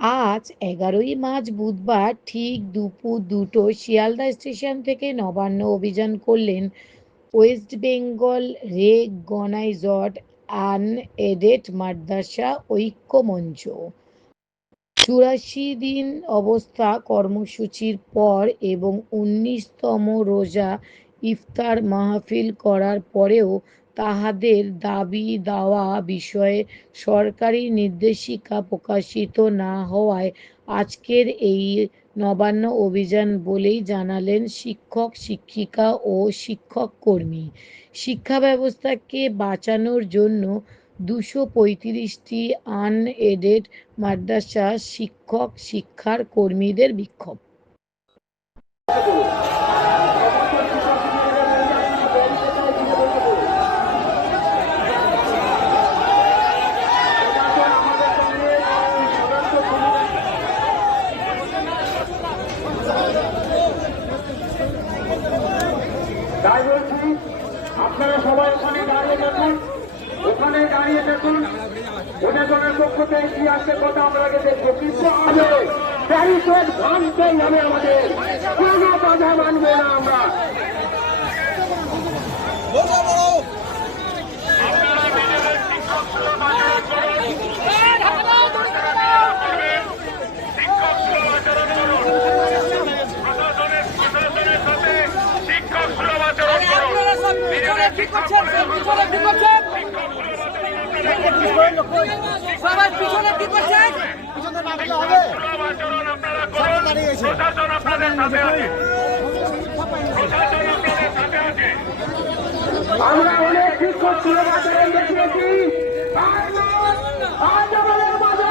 আজ ১১ই মার্চ বুধবার ঠিক দুপুর ২টোয় শিয়ালদা স্টেশন থেকে নবান্ন অভিযান করলেন ওয়েস্ট বেঙ্গল রেকগনাইজড আনএডেড মাদ্রাসা ঐক্য মঞ্চ। ৮৪ দিন অবস্থা কর্মসূচির পর এবং ১৯তম রোজা ইফতার মাহফিল করার পরেও তাহাদের দাবি দাওয়া বিষয়ে সরকারি নির্দেশিকা প্রকাশিত না হওয়ায় আজকের এই নবান্ন অভিযান বলেই জানালেন শিক্ষক শিক্ষিকা ও শিক্ষক কর্মী। শিক্ষা ব্যবস্থাকে বাঁচানোর জন্য ২৩৫টি আনএডেড মাদ্রাসা শিক্ষক শিক্ষার কর্মীদের বিক্ষোভ। তাই বলছি আপনারা সবাই ওখানে দাঁড়িয়ে দেখুন, ওখানে দাঁড়িয়ে দেখুন প্রশাসনের পক্ষ থেকে কি আসছে কথা আমরা দেখবো, কিন্তু আমাদের ব্যারিকেড ভাঙতেই হবে, আমাদের কোনো বাধা মানবো না আমরা। আমরা অনেক শিক্ষক ছিল আচরণ দেখিয়েছি, আজ আমাদের মাঝে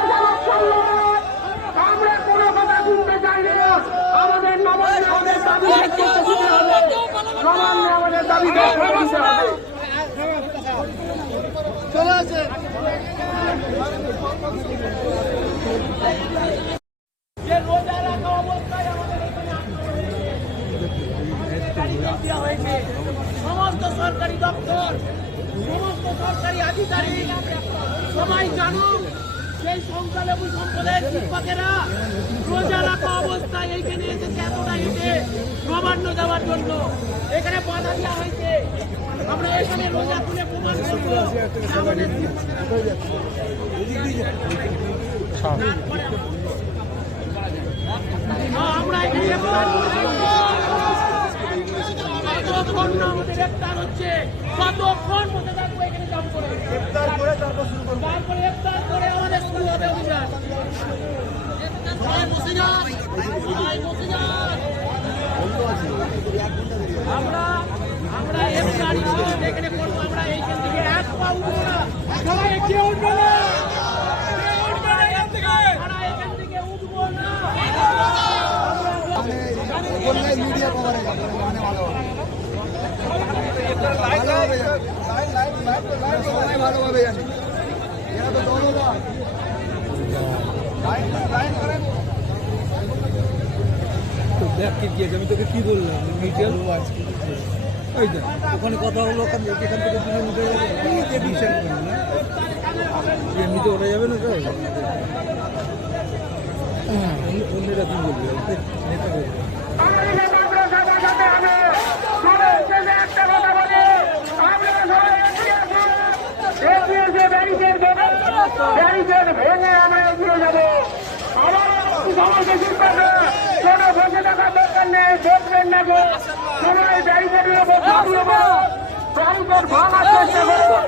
আমরা কোনো কথা শুনতে চাই না। আমাদের নবান্ন আমাদের দাবি নবান্ন আমাদের দাবি চলে আসে। সমস্ত সরকারি দপ্তর, সমস্ত সরকারি আধিকারিক সবাই জানুক সেই সংখ্যালঘু সম্প্রদায়ের শিক্ষকেরা রোজা রাখা অবস্থায় এইখানে এসেছে এতটা হেঁটে নবান্ন যাওয়ার জন্য। এখানে বাধা দেওয়া হয়েছে, আমরা এখানে রোজা তুলে প্রমাণ করবো আমরা এখানে কতক্ষণ না আমাদের গ্রেফতার হচ্ছে, কতক্ষণ মধ্যে থাকবো এখানে জাম করে, তারপরে গ্রেফতার করে আমাদের শুরু হবে অভিযান। সবাই বসে যান, সবাই বসে যান। আমরা এখানে করবো, আমরা এইখান থেকে এক পা উঠবো না, সবাই কেউ উঠবে না, আমরা এখান থেকে উঠবো না। মিডিয়া কভারে ভালো হবে, ভালোভাবে জানি এরা তো দলদার। আমি তোকে কি বললাম, মিডিয়া ওই যে ওখানে কথা হলো, এখান থেকে এমনিতে ওঠা যাবে না তো, অন্যরা কি বলবে নেতা বলবে। ভেঙে আমরা এগিয়ে যাবো, সবাইকে শিক্ষা কোনো বসে থাকার দরকার নেই, দেখবেন না গো, সবাই ব্যারিকেডের ব্যারিকেড ভাঙার চেষ্টা করবো,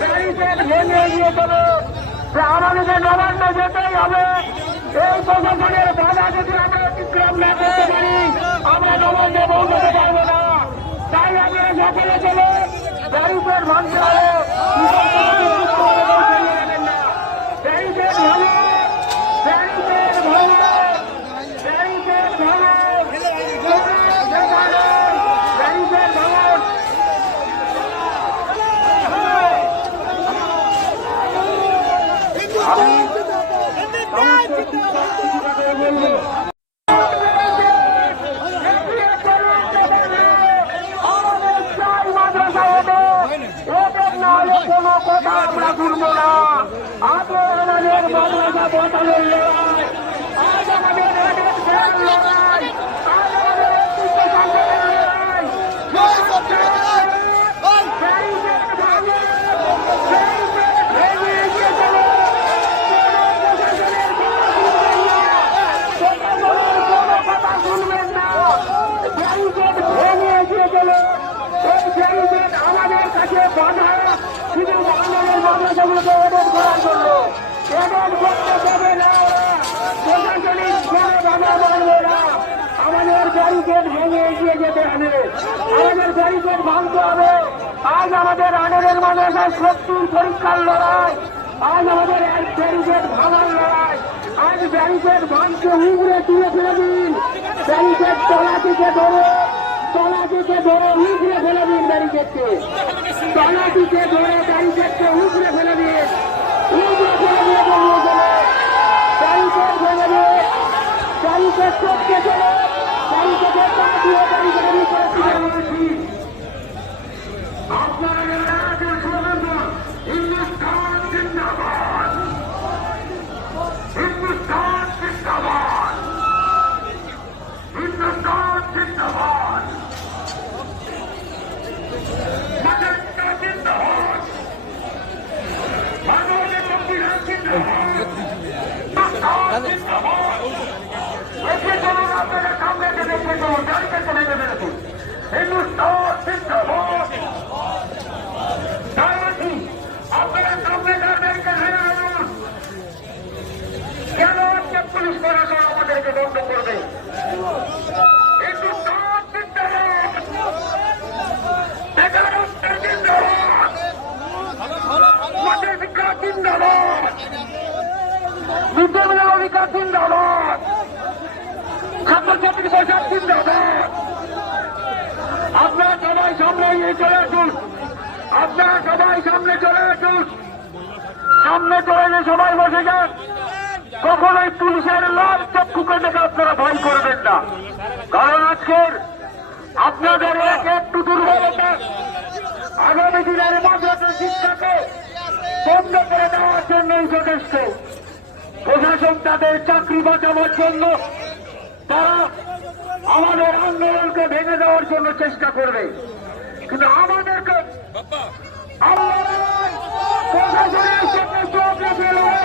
ব্যারিকেড ভেঙে এগিয়ে চলো। আমাদেরকে নবান্ন যেতেই হবে, এই প্রশাসনের বাধা যদি আমরা অতিক্রম না করতে পারি আমরা নবান্নে পৌঁছতে পারবো না। তাই আপনারা সকলে চলে ব্যারিকেড ভাঙতে হবে, ব্যারিকেড ভাঙো, ব্যারিকেড ভাঙো, ব্যারিকেড ভাঙো, ব্যারিকেড ভাঙো। কথা আমরা শুনবো না। আজও আমাদের মাদ্রাসা বাঁচানোর লড়াই, আজ আমাদের রাজের খেলার লড়াই, আজ আমাদের অস্তিত্ব সংগ্রামের লড়াই। ব্যারিকেড ভাঙে, ব্যারিকেড ভেঙে এগিয়ে চলো। কোনো কথা শুনবেন না, ব্যারিকেড ভেঙে এগিয়ে চলো। এই ব্যারিকেড আমাদের কাছে বাধা, শুধু বাংলাদেশের মাদ্রাসাগুলোকে এডেড করার জন্য। এডেড করতে দেবে না ওরা, প্রশাসনিক কোনো বাধা মানবে না। আমাদের ব্যারিকেড ভেঙে এগিয়ে যেতে হবে, আমাদের ব্যারিকেড ভাঙতে হবে। আজ আমাদের আনেরের মাদ্রাসার শক্তির পরীক্ষার লড়াই, আজ আমাদের এক ব্যারিকেড ভাঙার লড়াই। আজ ব্যারিকেড ভাঙতে উগড়ে তুলে ফেলে দিন, ব্যারিকেড তলা থেকে ধরে উগড়ে ফেলে দিন, ব্যারিকেডকে তলা থেকে ধরে ব্যারিকেডকে উগড়ে ফেলে দিন, উগড়ে ফেলে দিয়ে বেরিয়ে গেলে ব্যারিকেড ভেঙে দিয়ে ব্যারিকেড চটকে চলে, ব্যারিকেডের পা দিয়ে ব্যারিকেডের উপরে তুলে দিয়েছি। আপনারা হিন্দুস্তান জিন্দাবাদ, হিন্দুস্তান জিন্দাবাদ, হিন্দুস্তান জিন্দাবাদ, মাদ্রাসা জিন্দাবাদ, মাননীয় সংবিধান জিন্দাবাদ, হিন্দুস্তান জিন্দাবাদ। এগিয়ে চলুন, আপনারা সামনে থেকে এগিয়ে চলুন, ব্যারিকেডকে ভেঙে ফেলেছেন। হিন্দুস্তান জিন্দাবাদ। আপনারা সামনে ব্যারিকেড ভেঙে ফেলুন। কেন আজকে পুলিশ প্রশাসন আমাদেরকে বন্ধ করবে? হিন্দুস্তান জিন্দাবাদ, একাত্তর জিন্দাবাদ, মাদ্রাসা জিন্দাবাদ, বিদ্যালয় অধিকার জিন্দাবাদ, ছাত্রছাত্রী পরিষদ জিন্দাবাদ। আপনারা সবাই সামনে এগিয়ে চলে আসুন, আপনারা সবাই সামনে চলে আসুন, সামনে চলে এলে সবাই বসে যান। কখনোই পুলিশের লাল চক্ষুকে দেখে আপনারা ভয় করবেন না, কারণ আজকের আপনাদের একটু দুর্বলতা আগামী দিনের মাদ্রাসা শিক্ষাকে বন্ধ করে দেওয়ার জন্যই যথেষ্ট। প্রশাসন তাদের চাকরি বাঁচানোর জন্য তারা আমাদের আন্দোলনকে ভেঙে দেওয়ার জন্য চেষ্টা করবে, কিন্তু আমাদেরকে প্রশাসনের সাথে চোখ রেখে লড়াই